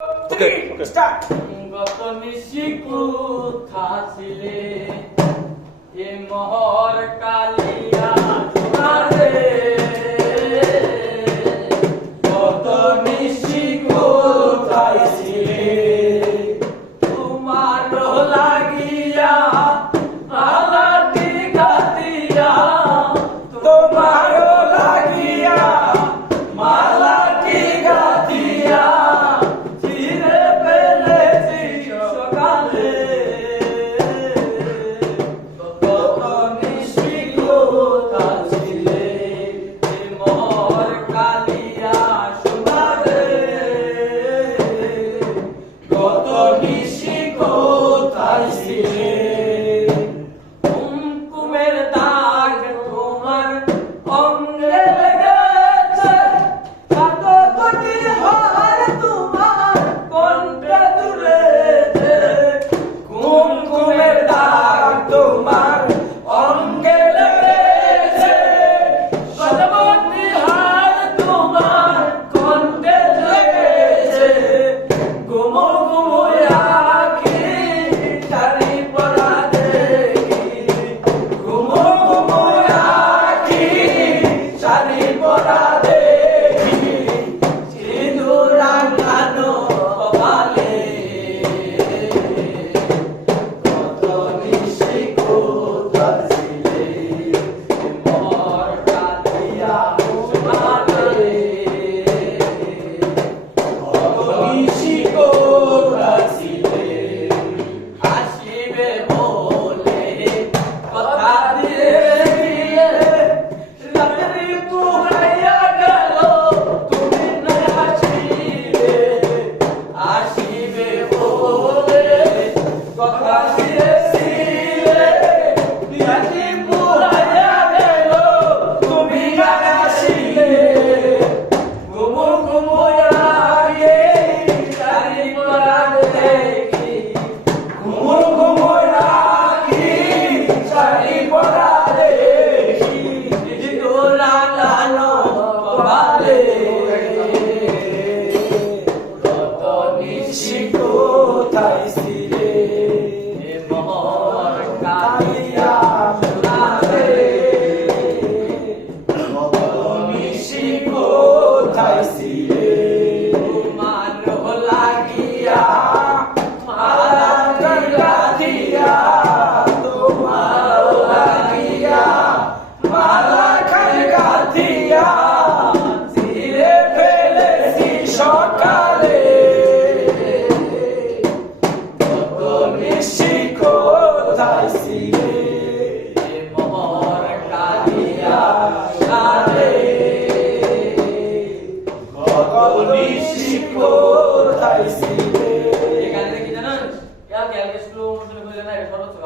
Okay. Start. গত নিশি কোথাছিলে এ মোহর কালিয়া তোমারে গত নিশি কোথায় ছিলে তোমার লাগিয়া আলাটি গাতিয়া তোমারও লাগিয়া মালাটি গাতিয়া চিরে ফেলেছি সকালে গত নিশি কোথায় ছিলে এ মোহর কালিয়া সোনারে গত নিশি কোথায় ছিলে কুমকুমের দাগ তোমার অঙ্গে লেগেছে কত কোটি হার তোমার কণ্ঠে তুলেছে কুমকুমের দাগ তোমার অঙ্গে লেগেছে কত কোটি হার তোমার কণ্ঠে লেগেছে গুমো গুমো আঁখি শাড়ি পরা দেখি গুমো গুমো আঁখি শাড়ি পরা দেখি সিঁদুর রাঙানো কপালে কত নিশি কোথায় ছিলে মোর কালিয়া সোনারে কত নিশি কোথায় ছিলে আসিবে বলে কথা দিয়ে গিয়ে রাত্রি পুরাইয়া গেল তুমি না আসিবে আসিবে বলে কথা দিয়েছিলে রাত্রি পুরাইয়া গেল তুমি না আসিলে ঘুমো ঘুমো আগে শাড়ি পরা দেখি ঘুমো ঘুমো আগে শাড়ি পরা দেখি সিঁদুর লাগানো কপালে কত নিশি কোথায় ছিলে এ মোর কালিয়া সোনারে কত নিশি কোথায় ছিলে তোমার লাগিয়া মালা গাঁথিয়া তোমার লাগিয়া মালা গাঁথিয়া ছিঁড়ে ফেলেছি সকালে কত নিশি কোথায় ছিলে এ মোর কালিয়া সারে কত নিশি কোথায় ছিলে এখানে কি জানেন কালকে স্কুল শুরু হয়ে যায় না সর্বোচ্চ